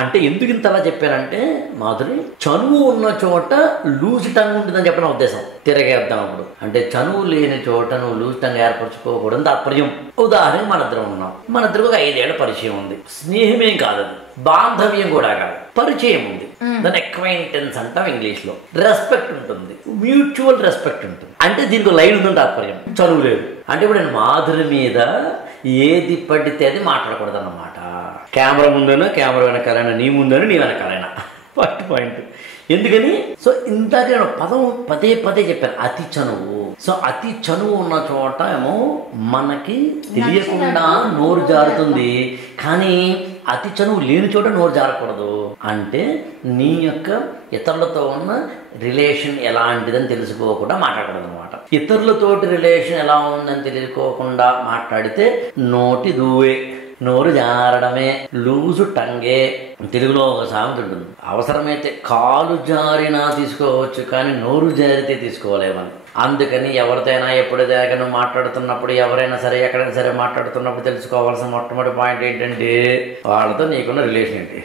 అంటే ఎందుకు ఇంతలా చెప్పారంటే మాధురి, చనువు ఉన్న చోట లూజ్ టంగ్ ఉంటుందని చెప్పడం ఉద్దేశం. తిరగేద్దాం అప్పుడు అంటే చనువు లేని చోట నువ్వు లూజ్ టంగ్ ఏర్పరచుకోకూడదు తాత్పర్యం. ఉదాహరణకి మన ఇద్దరం ఉన్నాం, మన ఇద్దరికి ఒక 5 ఏళ్ల పరిచయం ఉంది. స్నేహమేం కాదు, బాంధవ్యం కూడా కాదు, పరిచయం ఉంది. దాని అక్వైంటెన్స్ అంటాం ఇంగ్లీష్ లో. రెస్పెక్ట్ ఉంటుంది, మ్యూచువల్ రెస్పెక్ట్ ఉంటుంది. అంటే దీనికి లైన్ ఉందని తాత్పర్యం. చనువు లేదు అంటే ఇప్పుడు నేను మాధురి మీద ఏది పడితే అది మాట్లాడకూడదు అన్నమాట. కెమెరా ముందైనా కెమెరా వెనకాలైనా, నీ ముందైనా నీ వెనకాలైనా. First point. ఎందుకని సో ఇందాక నేను పదం పదే చెప్పాను, అతి చనువు. సో అతి చనువు ఉన్న చోట ఏమో మనకి తెలియకుండా నోరు జారుతుంది, కానీ అతి చనువు లేని చోట నోరు జారకూడదు. అంటే నీ యొక్క ఇతరులతో ఉన్న రిలేషన్ ఎలాంటిదని తెలుసుకోకుండా మాట్లాడకూడదు అనమాట. ఇతరులతోటి రిలేషన్ ఎలా ఉందని తెలుసుకోకుండా మాట్లాడితే నోటి దూవే, నోరు జారడమే, లూజు టంగే. తెలుగులో ఒక సామెత ఉంటుంది, అవసరమైతే కాలు జారినా తీసుకోవచ్చు కానీ నోరు జారితే తీసుకోలేమని. అందుకని ఎవరితోనైనా ఎప్పుడైనా మాట్లాడుతున్నప్పుడు, ఎవరైనా సరే ఎక్కడైనా సరే మాట్లాడుతున్నప్పుడు తెలుసుకోవాల్సిన మొట్టమొదటి పాయింట్ ఏంటంటే వాళ్ళతో నీకున్న రిలేషన్ ఏంటి.